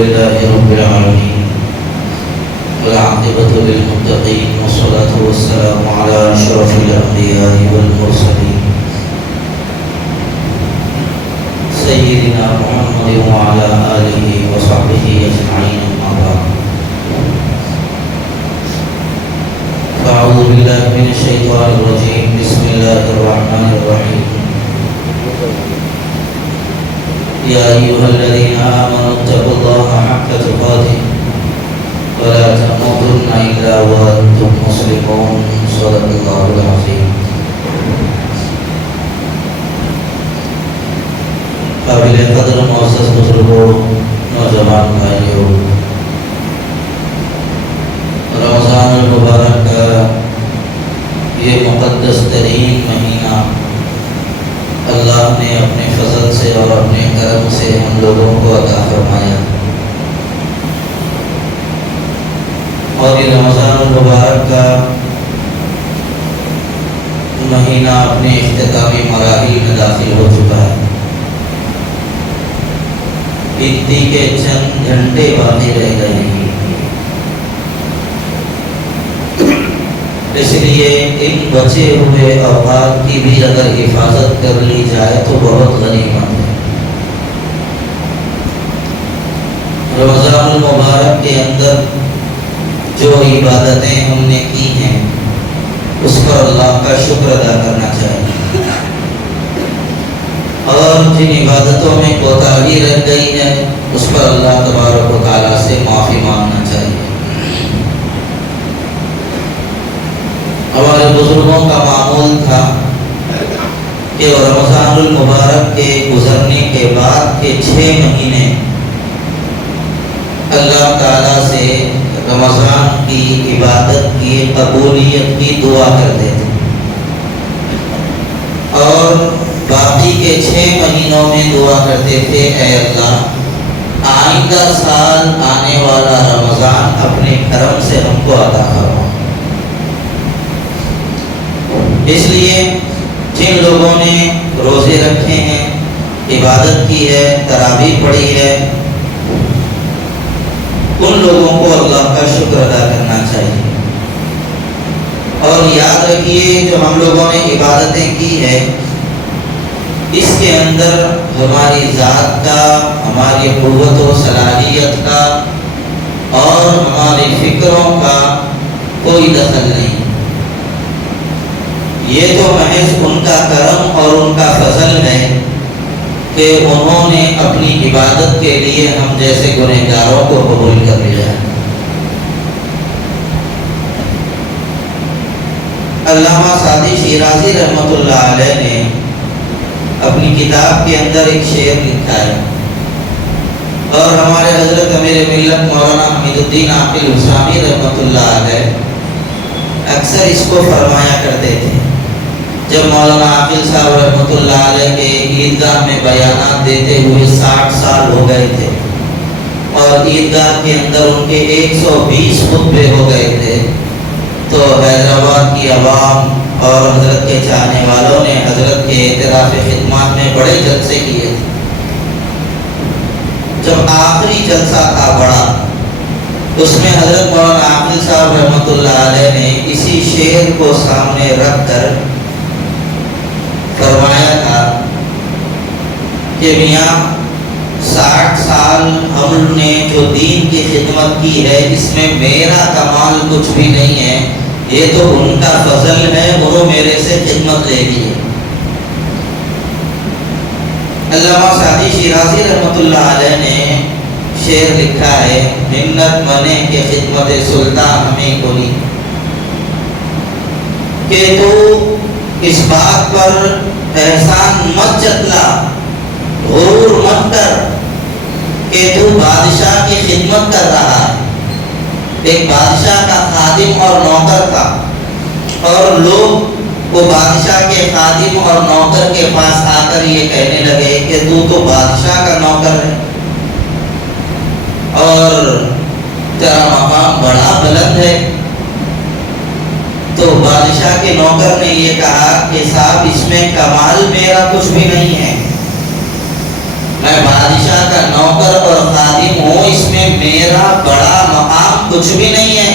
لله رب العالمين والعاقبة للمتقين والصلاة والسلام على أشرف الأنبياء والمرسلين سيدنا محمد وعلى آله وصحبه أجمعين أما بعد فأعوذ بالله من الشيطان الرجيم بسم الله الرحمن الرحيم يا أيها الذين آمنوا اتقوا الله حق تقاته ولا تموتن إلا وأنتم مسلمون صدق الله العظيم قابل قدر معزز بزرگوں نوجوان بھائیوں رمضان المبارک کا یہ مقدس ترین مہینہ اللہ نے اپنے فضل سے اور اپنے کرم سے ہم لوگوں کو عطا فرمایا اور یہ رمضان المبارک کا مہینہ اپنے اختتامی مراحل میں داخل ہو چکا ہے۔ گنتی کے چند گھنٹے باقی رہ گئے ہیں، اس لیے ان بچے ہوئے اوقات کی بھی اگر حفاظت کر لی جائے تو بہت غنیمت ہے۔ رمضان المبارک کے اندر جو عبادتیں ہم نے کی ہیں اس پر اللہ کا شکر ادا کرنا چاہیے، اور جن عبادتوں میں کوتاہی رہ گئی ہے اس پر اللہ تبارک و تعالیٰ سے معافی مانگنا چاہیے۔ ہمارے بزرگوں کا معمول تھا کہ رمضان المبارک کے گزرنے کے بعد کے 6 مہینے اللہ تعالیٰ سے رمضان کی عبادت کی قبولیت کی دعا کرتے تھے، اور باقی کے 6 مہینوں میں دعا کرتے تھے اے اللہ آئندہ سال آنے والا رمضان اپنے کرم سے ہم کو عطا فرما۔ اس لیے جن لوگوں نے روزے رکھے ہیں، عبادت کی ہے، تراویح پڑھی ہے، ان لوگوں کو اللہ کا شکر ادا کرنا چاہیے۔ اور یاد رکھیے جو ہم لوگوں نے عبادتیں کی ہے اس کے اندر ہماری ذات کا، ہماری قوت و صلاحیت کا اور ہماری فکروں کا کوئی دخل نہیں۔ یہ تو محض ان کا کرم اور ان کا فضل ہے کہ انہوں نے اپنی عبادت کے لیے ہم جیسے گنہگاروں کو قبول کر لیا ہے۔ علامہ سعدی شیرازی رحمۃ اللہ علیہ نے اپنی کتاب کے اندر ایک شعر لکھا ہے، اور ہمارے حضرت امیر ملت مولانا حمید الدین عاقل حسامی رحمۃ اللہ علیہ اکثر اس کو فرمایا کرتے تھے۔ جب مولانا عاقل صاحب رحمۃ اللہ علیہ کے عیدگاہ میں بیانات دیتے ہوئے 60 سال ہو گئے تھے اور عیدگاہ کے اندر ان کے 120 خطبے ہو گئے تھے، تو حیدرآباد کی عوام اور حضرت کے چاہنے والوں نے حضرت کے اعتراف خدمات میں بڑے جلسے کیے تھے۔ جب آخری جلسہ تھا بڑا، اس میں حضرت مولانا عاقل صاحب رحمۃ اللہ علیہ نے اسی شعر کو سامنے رکھ کر فرمایا تھا کہ میاں 60 سال ہم نے جو دین کی خدمت کی ہے اس میں میرا کمال کچھ بھی نہیں ہے، یہ تو ان کا فضل ہے، وہ میرے سے خدمت لے لی ہے۔ علامہ سعدی شیرازی رحمۃ اللہ علیہ نے شعر لکھا ہے، منت منے کہ خدمت سلطان ہمیں کوئی، کہ تو اس بات پر احسان مت جتلا، غرور مت کر کہ تو بادشاہ کی خدمت کر رہا ہے۔ ایک بادشاہ کا خادم اور نوکر تھا، اور لوگ وہ بادشاہ کے خادم اور نوکر کے پاس آ کر یہ کہنے لگے کہ تو بادشاہ کا نوکر ہے اور تیرا مقام بڑا بلند ہے۔ تو بادشاہ کے نوکر نے یہ کہا کہ صاحب اس میں کمال میرا کچھ بھی نہیں ہے، میں بادشاہ کا نوکر اور خادم ہوں، اس میں میرا بڑا مقام کچھ بھی نہیں ہے۔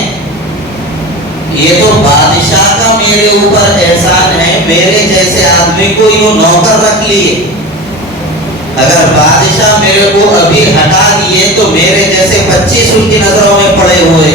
یہ تو بادشاہ کا میرے اوپر احسان ہے، میرے جیسے آدمی کو یوں نوکر رکھ لیے۔ اگر بادشاہ میرے کو ابھی ہٹا دیے تو میرے جیسے 25 ان کی نظروں میں پڑے ہوئے۔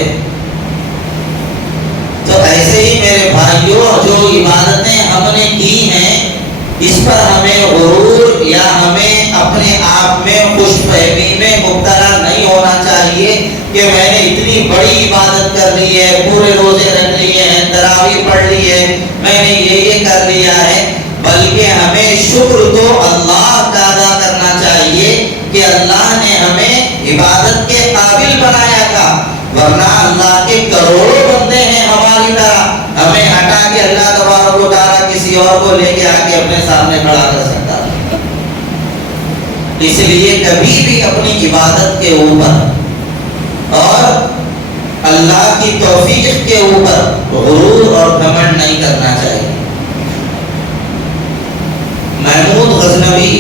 تو ایسے ہی میرے بھائیوں، جو عبادتیں ہم نے کی ہیں، اس پر ہمیں غرور یا ہمیں اپنے آپ میں خوش فہمی میں مبتلا نہیں ہونا چاہیے کہ میں نے اتنی بڑی عبادت کر لی ہے، پورے روزے رکھ لیے ہیں، تراویح پڑھ لی ہے، میں نے یہ کر لیا ہے۔ بلکہ ہمیں شکر تو اللہ کا ادا کرنا چاہیے کہ اللہ نے ہمیں عبادت کے قابل بنایا تھا، ورنہ اللہ کے کروڑوں بندے ہیں ہماری طرح، ہمیں ہٹا کے اللہ تبارک و تعالیٰ کسی اور کو لے کے آ کے اپنے سامنے کھڑا کر سکتا ہے۔ اس لیے کبھی بھی اپنی عبادت کے اوپر اور اللہ کی توفیق کے اوپر غرور اور گھمنڈ نہیں کرنا چاہیے۔ محمود غزنوی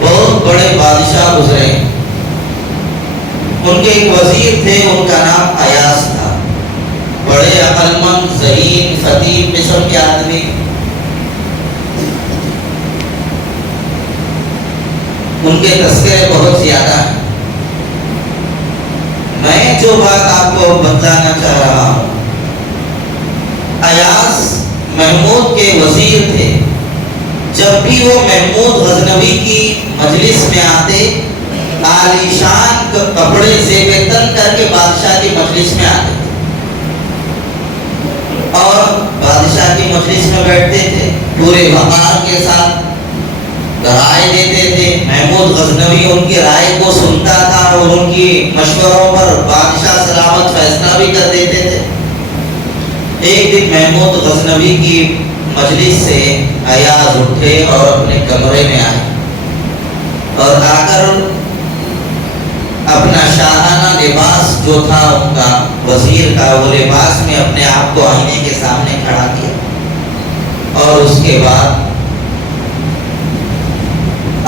بہت بڑے بادشاہ گزرے، ان کے ایک وزیر تھے، ان کا نام ایاس تھا، بڑے عقل مند، ذہین، خطیب قسم کے آدمی۔ ان کے تذکرے بہت زیادہ ہیں۔ میں جو بات آپ کو بتانا چاہ رہا ہوں، ایاس محمود کے وزیر تھے۔ جب بھی وہ محمود غزنوی کی مجلس میں آتے، عالیشان کپڑے زیب تن کر کے بادشاہ کی مجلس میں آتے اور بادشاہ کی مجلس میں بیٹھتے تھے، پورے وقار کے ساتھ رائے دیتے تھے۔ محمود غزنوی ان کی رائے کو سنتا تھا اور ان کی مشوروں پر بادشاہ سلامت فیصلہ بھی کر دیتے تھے۔ ایک دن محمود غزنوی کی مجلس سے ایاز اٹھے اور اپنے کمرے میں آئے اور آ کر اپنا شاہانہ لباس جو تھا ان کا وزیر کا، وہ لباس میں اپنے آپ کو آئینے کے سامنے کھڑا کیا اور اس کے بعد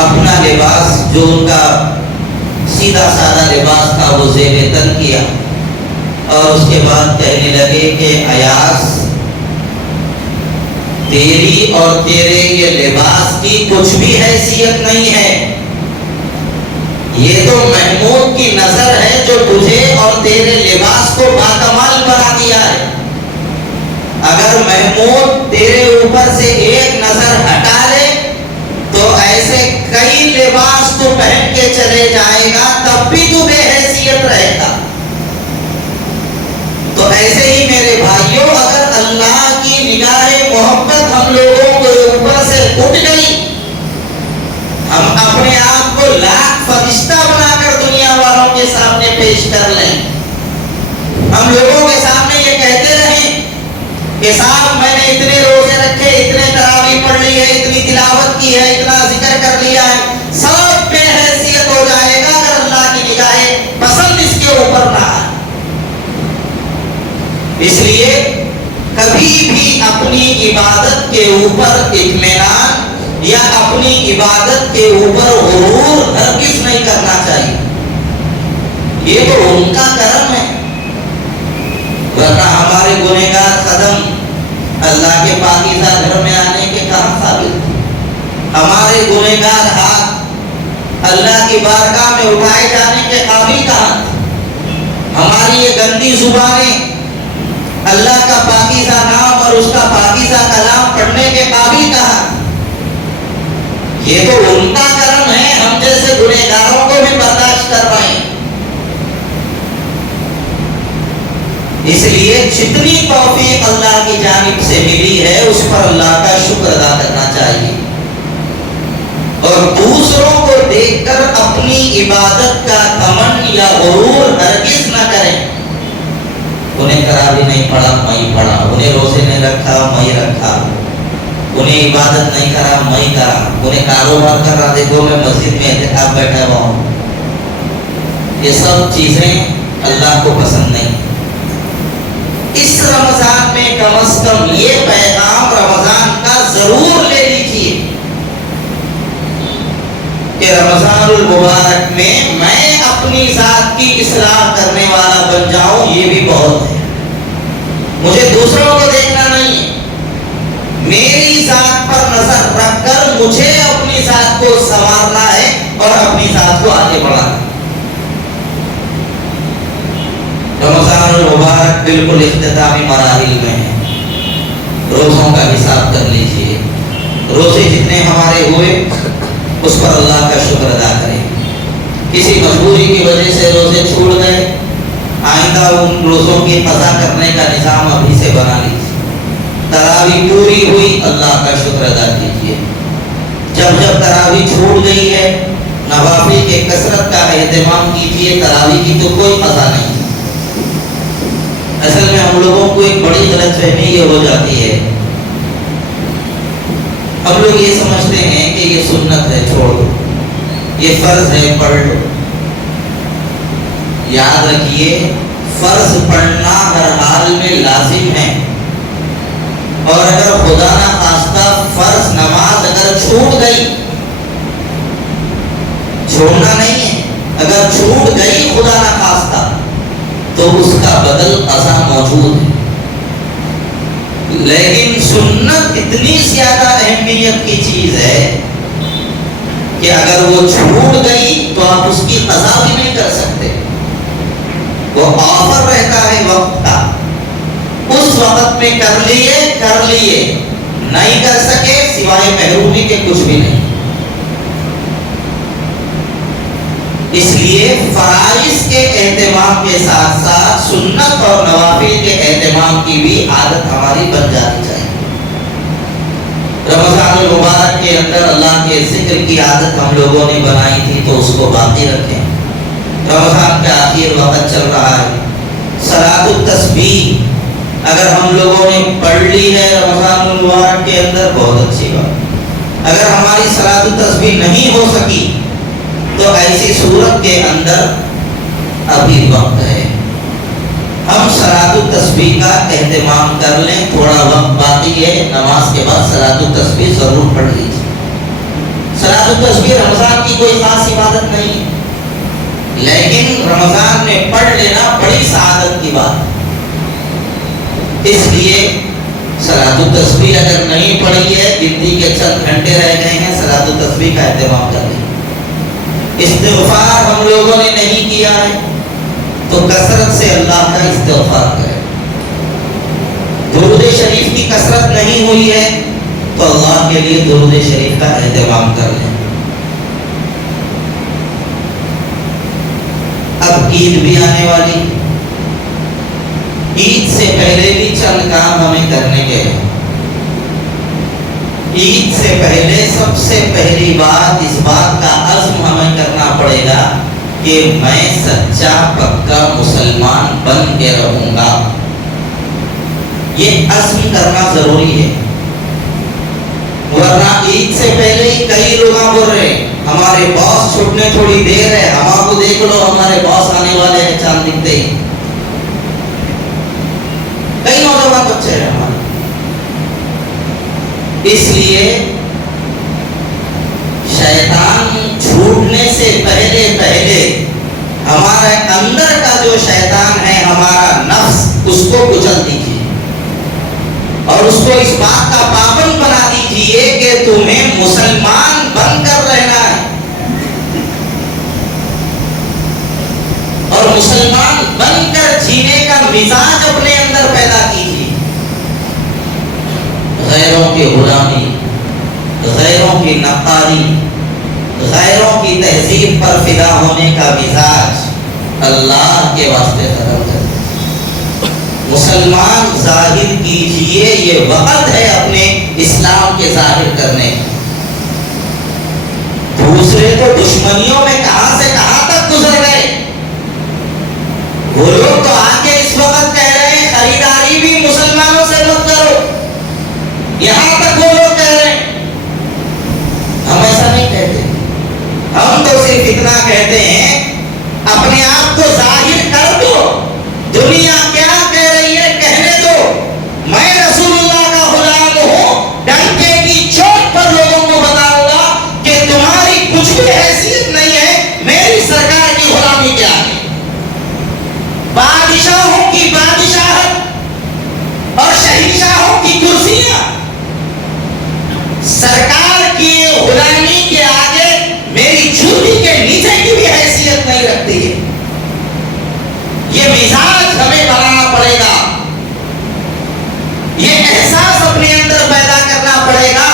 اپنا لباس جو ان کا سیدھا سادہ لباس تھا وہ زیب تن کیا اور اس کے بعد کہنے لگے کہ ایاز، تیری اور تیرے یہ لباس کی کچھ بھی حیثیت نہیں ہے، یہ تو محمود کی نظر ہے جو تجھے اور تیرے لباس کو باکمال بنا دیا ہے۔ اگر محمود تیرے اوپر سے ایک نظر ہٹا لے تو ایسے کئی لباس تو پہن کے چلے جائے گا، تب بھی تو بے حیثیت رہے گا۔ تو ایسے ہی میرے بھائیوں، اگر اللہ کی نگاہ محبت ہم لوگوں کے اوپر سے اٹھ گئی، ہم اپنے آپ کو لاکھ فرشتہ بنا کر دنیا والوں کے سامنے پیش کر لیں، ہم لوگوں کے سامنے یہ کہتے رہیں کہ صاحب میں نے اتنے روزے رکھے، اتنے تراویح پڑھ لی ہے، اتنی تلاوت کی ہے، اتنا ذکر کر لیا ہے، سب بے حیثیت ہو جائے گا اگر اللہ کی نگاہ پسند اس کے اوپر نہ آئے۔ اس لیے کبھی بھی اپنی عبادت کے اوپر اطمینان یا اپنی عبادت کے اوپر غرور ہرگز نہیں کرنا چاہیے۔ یہ تو ان کا کرم ہے، ورنہ ہمارے گنہگار قدم اللہ کے پاکیزہ گھر میں آنے کے کہاں قابل تھے؟ ہمارے گنہگار ہاتھ اللہ کی بارگاہ میں اٹھائے جانے کے قابل کہاں تھے؟ ہماری یہ گندی زبانیں اللہ کا پاکیزہ نام اور اس کا پاکیزہ کلام پڑھنے کے قابل کہاں؟ یہ تو ان کا کرم ہے، ہم جیسے گنہگاروں کو بھی برداشت کروائیں۔ اس لیے جتنی توفیق اللہ کی جانب سے ملی ہے اس پر اللہ کا شکر ادا کرنا چاہیے، اور دوسروں کو دیکھ کر اپنی عبادت کا گھمنڈ یا غرور ہرگز نہ کریں۔ انہیں تراویح نہیں پڑھا میں پڑھا، انہیں روزے نہیں رکھا میں رکھا، انہیں عبادت نہیں کرا میں کرا، انہیں کاروبار کر رہا دیکھو میں مسجد میں اعتکاف بیٹھا ہوا ہوں۔ یہ سب چیزیں اللہ کو پسند نہیں۔ اس رمضان میں کم از کم یہ پیغام رمضان کا ضرور لے لیجیے کہ رمضان المبارک میں میں اپنی ذات کی اصلاح کرنے والا بن جاؤں، یہ بھی بہت ہے۔ مجھے دوسروں کو دیکھنا نہیں ہے، میری ذات پر نظر رکھ کر مجھے اپنی ذات کو سنوارنا ہے اور اپنی ذات کو آگے بڑھانا ہے۔ رمضان المبارک بالکل اختتامی مراحل میں ہے۔ روزوں کا حساب کر لیجئے، روزے جتنے ہمارے ہوئے اس پر اللہ کا شکر ادا کریں۔ کسی مجبوری کی وجہ سے روزے چھوٹ گئے، آئندہ ان روزوں کی قضا کرنے کا نظام ابھی سے بنا لیجیے۔ تراویح پوری ہوئی، اللہ کا شکر ادا کیجیے۔ جب جب تراویح چھوٹ گئی ہے، نوافل کے کثرت کا اہتمام کیجیے۔ تراویح کی تو کوئی قضا نہیں۔ اصل میں ہم لوگوں کو ایک بڑی غلط فہمی یہ ہو جاتی ہے، ہم لوگ یہ سمجھتے ہیں کہ یہ سنت ہے، چھوڑ دو، یہ فرض ہے، پڑھ لو۔ یاد رکھیے، فرض پڑھنا ہر حال میں لازم ہے، اور اگر خدا نہ خواستہ فرض نماز اگر چھوٹ گئی، چھوڑنا نہیں ہے، اگر چھوٹ گئی خدا نہ خواستہ تو اس کا بدل قضا موجود ہے۔ لیکن سنت اتنی زیادہ اہمیت کی چیز ہے کہ اگر وہ چھوٹ گئی تو آپ اس کی قضا بھی نہیں کر سکتے۔ وہ آفر رہتا ہے وقت کا، اس وقت میں کر لیے، نہیں کر سکے سوائے محرومی کے کچھ بھی نہیں۔ اس لیے فرائض کے اہتمام کے ساتھ ساتھ سنت اور نوافل کے اہتمام کی بھی عادت ہماری بن جانی چاہیے۔ رمضان المبارک کے اندر اللہ کے ذکر کی عادت ہم لوگوں نے بنائی تھی تو اس کو باقی رکھیں۔ رمضان کا آخر وقت چل رہا ہے، صلاۃ التسبیح اگر ہم لوگوں نے پڑھ لی ہے رمضان المبارک کے اندر، بہت اچھی بات۔ اگر ہماری صلاۃ التسبیح نہیں ہو سکی تو ایسی صورت کے اندر ابھی وقت ہے، ہم صلاۃ التسبیح کا اہتمام کر لیں۔ تھوڑا وقت باقی ہے، نماز کے بعد صلاۃ التسبیح ضرور پڑھ لیجیے۔ صلاۃ التسبیح رمضان کی کوئی خاص عبادت نہیں ہے، لیکن رمضان میں پڑھ لینا بڑی سعادت کی بات ہے۔ اس لیے صلاۃ التسبیح اگر نہیں پڑھی ہے، گنتی کے چند گھنٹے رہ گئے ہیں، صلاۃ التسبیح کا اہتمام کر لیں۔ استغفار ہم لوگوں نے نہیں کیا ہے تو کثرت سے اللہ کا استغفار کریں۔ درود شریف کی کثرت نہیں ہوئی ہے تو اللہ کے لیے درود شریف کا اہتمام کر لیں۔ اب عید بھی آنے والی، عید سے پہلے بھی چند کام ہمیں کرنے کے ہیں۔ عید سے پہلے سب سے پہلی بات اس بات کا عزم ہمیں کرنا پڑے گا کہ میں سچا پکا مسلمان بن کے رہوں گا۔ یہ عزم کرنا ضروری ہے، ورنہ عید سے پہلے ہی کئی لوگ بول رہے ہیں ہمارے باس چھوٹنے تھوڑی دیر ہے، ہم کو دیکھ لو ہمارے باس آنے والے ہیں چاند دکھتے ہی۔ کئی نوجوان بچے ہیں ہمارے، اس لیے شیطان چھوٹنے سے پہلے ہمارے اندر کا جو شیطان ہے، ہمارا نفس، اس کو کچل دیجیے اور اس کو اس بات کا پابند بنا دیجیے کہ تمہیں مسلمان بن کر رہنا ہے، اور مسلمان بن کر جینے کا مزاج اپنے اندر پیدا کیجیے۔ غیروں کی غلامی، غیروں کی نقاری، غیروں کی تہذیب پر فدا ہونے کا مزاج اللہ کے واسطے ختم کر۔ مسلمان ظاہر کیجئے، یہ وقت ہے اپنے اسلام کے ظاہر کرنے۔ دوسرے تو دشمنیوں میں کہاں سے کہاں تک گزر گئے، وہ لوگ تو آ کے اس وقت کہہ رہے ہیں خریداری بھی مسلمانوں سے مت کرو، یہاں تک وہ لوگ کہہ رہے ہیں۔ ہم ایسا نہیں کہتے، ہم تو صرف اتنا کہتے ہیں اپنے آپ کو ظاہر کر دو، دنیا کیا کہہ رہی ہے کہنے دو، میں رسول اللہ کا غلام ہوں، ڈنکے کی چوٹ پر لوگوں کو بتاؤں گا کہ تمہاری کچھ بھی حیثیت اور شہنشاہوں کی کرسیاں سرکار کی غلامی کے آگے میری جوتی کے نیچے کی بھی حیثیت نہیں رکھتی ہے. یہ مزاج ہمیں بنانا پڑے گا, یہ احساس اپنے اندر پیدا کرنا پڑے گا,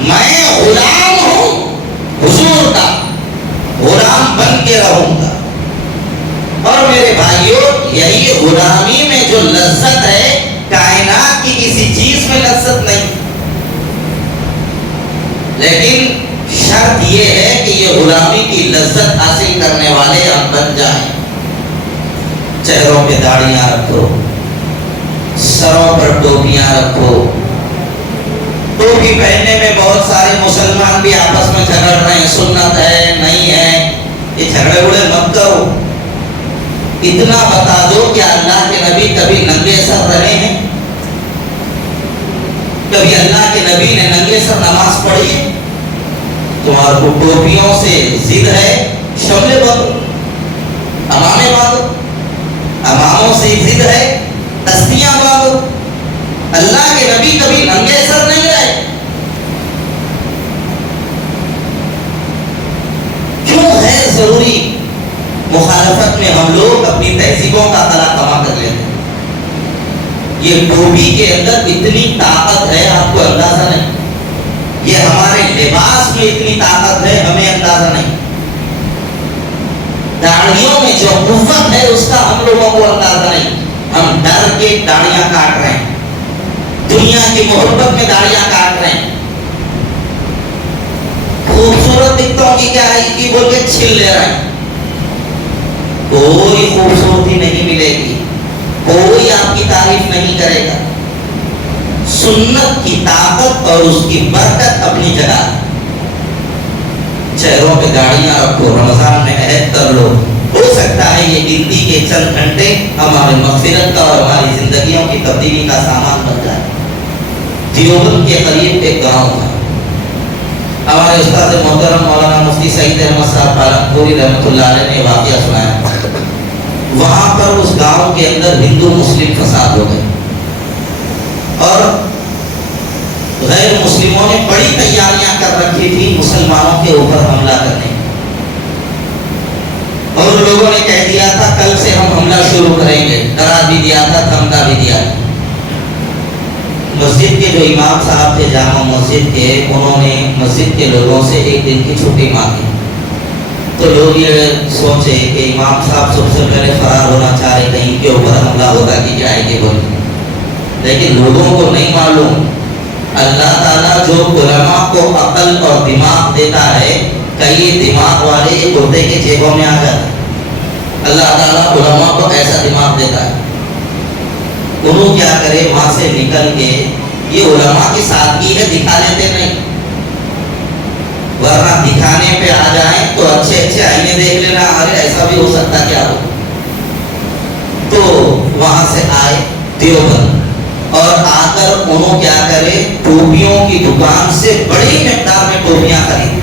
میں غلام ہوں حضور کا, غلام بن کے رہوں گا. اور میرے بھائیوں, یہی غلامی میں جو لذت ہے, کائنات کی کسی چیز میں لذت نہیں. لیکن شرط یہ ہے کہ یہ غلامی کی لذت حاصل کرنے والے ہم بن جائیں. چہروں پہ داڑیاں رکھو, سروں پر ٹوپیاں رکھو. ٹوپی پہننے میں بہت سارے مسلمان بھی آپس میں جھگڑ رہے ہیں, سنت ہے نہیں ہے. یہ جھگڑے اڑے مت کرو. اتنا بتا دو کہ اللہ کے نبی کبھی ننگے سر رہے ہیں؟ کبھی اللہ کے نبی نے ننگے سر نماز پڑھی ہے؟ تمہارے کو ٹوپیوں سے ضد ہے, شملے باندھو, امامے باندھو. اماموں سے ضد ہے, دستیاں باندھو. اللہ کے نبی کبھی ننگے سر نہیں رہے. کیوں ہے ضروری مخالفت میں ہم لوگ اپنی تہذیبوں کا تلا کما کر لیتے ہیں؟ یہ ٹوپی کے اندر اتنی طاقت ہے, آپ کو اندازہ نہیں. یہ ہمارے لباس میں اتنی طاقت ہے, ہمیں اندازہ نہیں. داڑھیوں میں جو قوت ہے اس کا ہم لوگوں کو اندازہ نہیں. ہم ڈر کے داڑیاں کاٹ رہے ہیں, دنیا کی محبت میں داڑیاں کاٹ رہے ہیں. خوبصورت دکھتا ہوں کہ کیا ہے کہ بول کے چھل لے رہے ہیں. کوئی خوبصورتی نہیں ملے گی, کوئی آپ کی تعریف نہیں کرے گا. سنت کی طاقت اور اس کی برکت اپنی جگہ ہے. چہروں پہ داڑیاں رکھو, رمضان میں عہد کر لو. ہو سکتا ہے یہ گنتی کے چند گھنٹے ہماری مغفرت کا اور ہماری زندگیوں کی تبدیلی کا سامان بن جائے. دیوبند کے قریب ایک گاؤں تھا. ہمارے استاد محترم مولانا مفتی سعید احمد صاحب پالنپوری رحمۃ اللہ علیہ نے واقعہ سنایا. وہاں پر اس گاؤں کے اندر ہندو مسلم فساد ہو گئے اور غیر مسلموں نے بڑی تیاریاں کر رکھی تھی مسلمانوں کے اوپر حملہ کرنے. اور لوگوں نے کہہ دیا تھا کل سے ہم حملہ شروع کریں گے, ڈرا بھی دیا تھا, دھمکا بھی دیا تھا. مسجد کے جو امام صاحب تھے جامع مسجد کے, انہوں نے مسجد کے لوگوں سے ایک دن کی چھٹی مانگی. تو لوگ یہ سوچے کہ امام صاحب سب سے پہلے فرار ہونا چاہ رہے, کہیں کے اوپر حملہ ہوگا کہ جائے گے بول. لیکن لوگوں کو نہیں معلوم اللہ تعالیٰ جو علماء کو عقل اور دماغ دیتا ہے, کئی دماغ والے یہ گردے کے جیبوں میں آ جاتے. اللہ تعالیٰ علماء کو ایسا دماغ دیتا ہے. انہوں کیا کرے, وہاں سے نکل کے, یہ علماء کی سادگی ہے, دکھا لیتے نہیں, ورنہ دکھانے پہ آ جائیں تو اچھے اچھے آئینے دیکھ لینا, ارے ایسا بھی ہو سکتا کیا ہو. تو وہاں سے آئے دیوبند, اور آ کر انہوں کیا کرے, ٹوپیوں کی دکان سے بڑی مقدار میں ٹوپیاں خرید.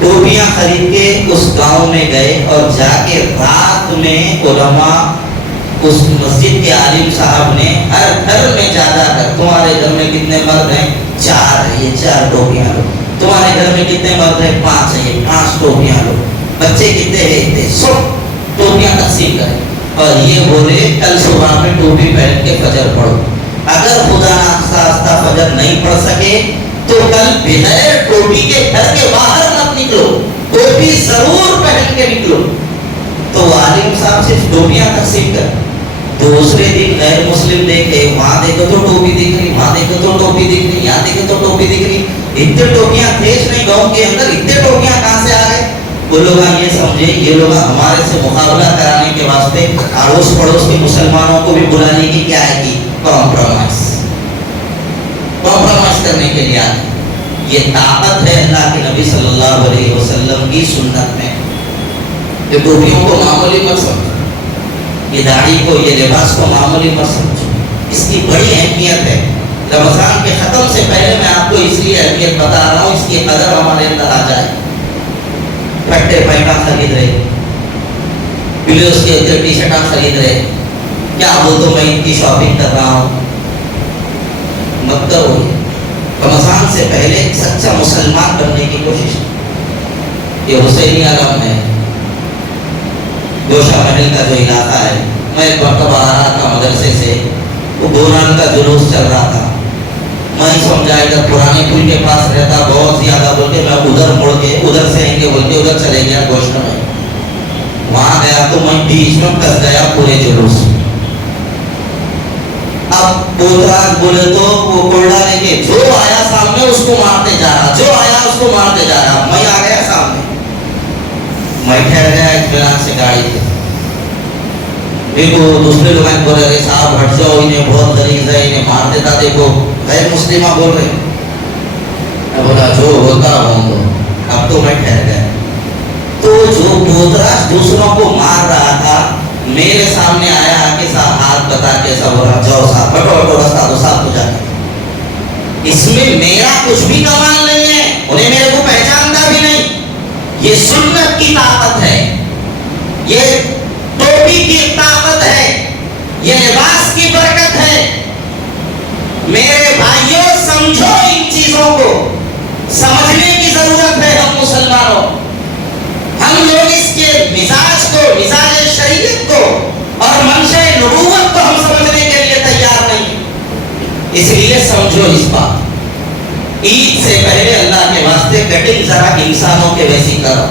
ٹوپیاں خرید کے اس گاؤں میں گئے اور جا کے رات میں علماء, اس مسجد کے عالم صاحب نے ہر گھر میں جا کر, تمہارے گھر میں کتنے مرد ہیں؟ 4 ہے, یہ 4 ٹوپیاں لو. تمہارے گھر میں کتنے مرد ہیں؟ 5 ہے, یہ 5 ٹوپیاں لو. بچے کتنے ہیں؟ اتنے. سب ٹوپیاں تقسیم کریں اور یہ بولے کل صبح میں ٹوپی پہن کے فجر پڑھو. اگر خدا ناخواستہ فجر نہیں پڑھ سکے تو کل بغیر ٹوپی کے گھر کے باہر مت نکلو, ٹوپی ضرور پہن کے نکلو. تو عالم صاحب صرف ٹوپیاں تقسیم کر. دوسرے دن غیر مسلم دیکھے, وہاں دیکھو تو ٹوپی دکھ رہی, وہاں دیکھو تو ٹوپی دکھ رہی, یہاں دیکھو تو ٹوپی دکھ رہی. اتنے ٹوپیاں تھے نہیں گاؤں کے اندر, اتنے ٹوپیاں کہاں سے آ گئے؟ وہ لوگ یہ سمجھے یہ لوگ ہمارے سے مقابلہ کرانے کے واسطے اڑوس پڑوس کے مسلمانوں کو بھی بلانے کی کیا ہے کہ کمپرومائز کرنے کے لیے آئے. یہ طاقت ہے اللہ کے نبی صلی اللہ علیہ وسلم کی سنت میں. یہ ٹوپیوں کو معمولی مت سمجھو, یہ داڑھی کو, یہ لباس کو معمولی مت سمجھو. اس کی بڑی اہمیت ہے. رمضان کے ختم سے پہلے میں آپ کو اس لیے اہمیت بتا رہا ہوں, اس کی قدر ہمارے اندر آ جائے. پھٹے پائپاں خرید رہے, پلیس کے اندر ٹی شرٹاں خرید رہے, کیا وہ تو میں ان کی شاپنگ کر رہا ہوں؟ مت کرو. رمضان سے پہلے سچا مسلمان بننے کی کوشش. یہ حسینی علم ہے. گوشہ محل کا جو علاقہ ہے، میں ایک مرتبہ آ رہا تھا مدرسے سے، وہ بوران کا جلوس چل رہا تھا. میں ہی سمجھا ادھر پرانے پل کے پاس رہتا بہت زیادہ بول کے میں ادھر مڑ کے ادھر سے آئیں گے بول کے ادھر چلے گیا گوشت میں. وہاں گیا تو میں بیچ میں پھنس گیا پورے جلوس. اب پوتراج بولے تو وہ کوڑا لے کے جو آیا سامنے اس کو مارتے جا رہا، جو آیا اس کو مارتے جا رہا. میں آ گیا سامنے، میں ٹھہر گیا اطمینان سے گاڑی پہ. دیکھو دوسرے لوگ بول رہے صاحب ہٹ جاؤ، انہیں بہت غلیظ ہے، انہیں مار دیتا. دیکھو غیر مسلمہ بول رہے. میں بولا جو ہوتا ہوں گا. اب تو میں ٹھہر گیا. تو جو پوتراج دوسروں کو مار رہا تھا میرے سامنے آیا کہ صاحب ہاتھ بتا کے سب بولا جاؤ صاحب ہٹو ہٹو رستہ دو صاحب تو جاتے. اس میں میرا کچھ بھی کمال نہیں ہے، انہیں میرے کو پہچانتا بھی نہیں. یہ سنت کی طاقت ہے، یہ ٹوپی کی طاقت ہے، یہ لباس کی برکت ہے. میرے بھائیوں سمجھو ان چیزوں کو، سمجھنے کی ضرورت ہے. ہم مسلمانوں، ہم لوگ اس کے مزاج کو، مزاج شریعت کو اور منشأ نبوت کو ہم سمجھنے کے لیے تیار نہیں. اس لیے سمجھو اس بات. عید سے پہلے اللہ کے واسطے کٹنگ ذرا انسانوں کے ویسی کرو،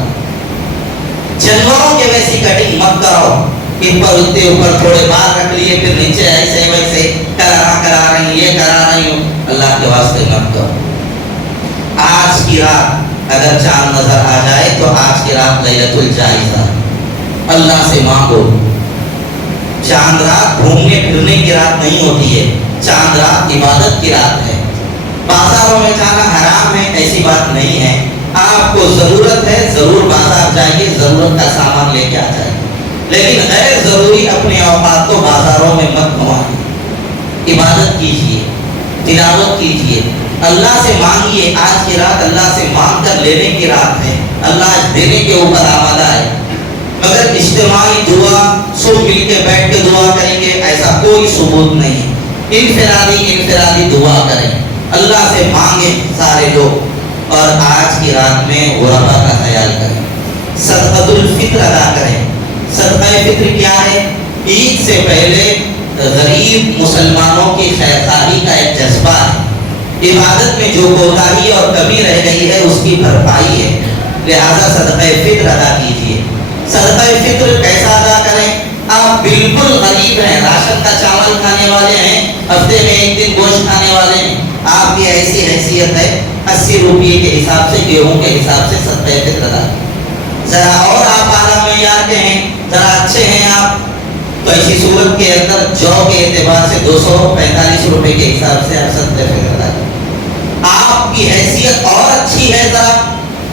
جانوروں کے ویسی کٹنگ مت کرو. اوپر اتنے اوپر تھوڑے بال رکھ لیے پھر نیچے ایسے ویسے کرا رہی یہ کرا رہی ہوں. اللہ کے واسطے مت کرو. آج کی رات اگر چاند نظر آ جائے تو آج کی رات لیلۃ الجائزہ، اللہ سے مانگو. چاند رات گھومنے پھرنے کی رات نہیں ہوتی ہے، چاند رات عبادت کی رات ہے. بازاروں میں جانا حرام ہے ایسی بات نہیں ہے. آپ کو ضرورت ہے ضرور بازار جائیے، ضرورت کا سامان لے کے آ جائیے، لیکن غیر ضروری اپنے اوقات کو بازاروں میں مت گنوائیے. عبادت کیجیے، تلاوت کیجیے، اللہ سے مانگیے. آج کی رات اللہ سے مانگ کر لینے کی رات ہے. اللہ آج دینے کے اوپر آمادہ ہے. مگر اجتماعی دعا سب مل کے بیٹھ کے دعا کریں گے ایسا کوئی ثبوت نہیں. انفرادی دعا کریں، اللہ سے مانگیں سارے لوگ. اور آج کی رات میں غربا کا خیال کریں، صدقۃ الفطر ادا کریں. صدقہ فطر کیا ہے؟ عید سے پہلے غریب مسلمانوں کی خیرخواہی کا ایک جذبہ ہے. عبادت میں جو کوتاہی اور کمی رہ گئی ہے اس کی بھرپائی ہے. لہذا صدقہ فطر ادا کیجیے. صدقہ فطر کیسا ادا کریں؟ آپ بالکل غریب ہیں، راشن کا چاول کھانے والے ہیں، ہفتے میں ایک دن گوشت کھانے والے ہیں. آپ کی ایسی حیثیت ہے 80 روپے کے حساب سے، گیہوں کے حساب سے صدقہ فطر ادا کریں. ذرا اور آپ اعلیٰ معیار کے ہیں، ذرا اچھے ہیں آپ، تو ایسی صورت کے اندر جو کے اعتبار سے 245 روپے کے حساب سے آپ صدقہ فطر ادا کریں. آپ کی حیثیت اور اچھی ہے ذرا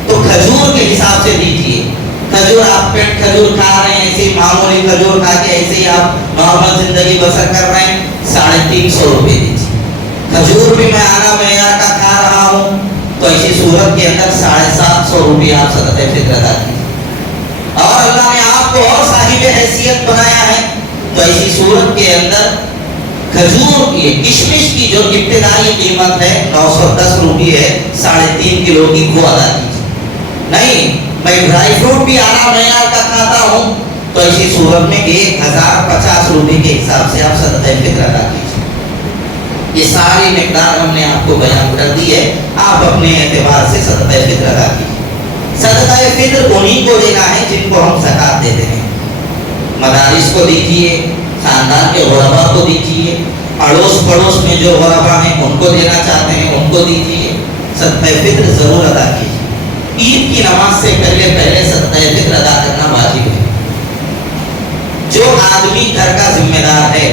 تو کھجور کے حساب سے دیجیے. کھجور آپ پیٹ کھجور کھا رہے ہیں، ایسے معمولی کھجور کھا کے ایسے ہی آپ نارمل زندگی بسر کر رہے ہیں، 350 روپے دیجیے. کھجور بھی میں اعلیٰ معیار کا کھا رہا ہوں تو ایسی صورت کے اندر 750 روپے آپ صدقہ فطر ادا کیجیے. اور اللہ نے آپ کو اور صاحب حیثیت بنایا ہے تو ایسی صورت کے اندر کھجور کی کشمش کی جو ابتدائی قیمت ہے 910 روپے ہے، 3.5 کلو کی وہ ادا کیجیے. نہیں میں ڈرائی فروٹ بھی اعلیٰ معیار کا کھاتا ہوں تو ایسی صورت میں 1050 روپے کے حساب سے آپ صدقہ فطر ادا کیجیے. یہ ساری مقدار ہم نے آپ کو بیان کر دی ہے، آپ اپنے اعتبار سے صدقہ فطر ادا کیجیے. صدقہ فطر انہیں کو دینا ہے جن کو ہم زکات دیتے ہیں. مدارس کو دیجیے، خاندان کے غربا کو دیجیے، اڑوس پڑوس میں جو غربا ہیں ان کو دینا چاہتے ہیں ان کو دیجیے. صدقہ فطر ضرور ادا کیجیے. عید کی نماز سے پہلے صدقہ فطر ادا کرنا واجب ہے. جو آدمی گھر کا ذمہ دار ہے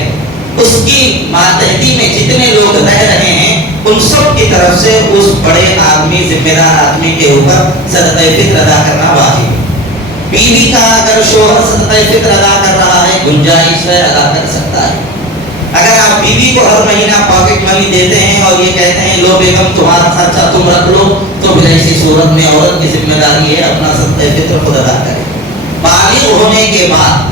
اس کی ماتحتی میں جتنے لوگ رہ رہے ہیں ان سب کی طرف سے اس بڑے آدمی ذمہ دار آدمی کے اوپر صدقہ فطر ادا کرنا واجب ہے. بیوی کا اگر شوہر صدقہ فطر ادا کر رہا ہے گنجائش ہے ادا کر سکتا ہے. اگر آپ بیوی کو ہر مہینہ پاکٹ منی دیتے ہیں اور یہ کہتے ہیں لو بیگم تمہارا خرچہ تم رکھ لو تو پھر ایسی صورت میں عورت کی ذمہ داری ہے اپنا صدقہ فطر خود ادا کرے. بالغ ہونے کے بعد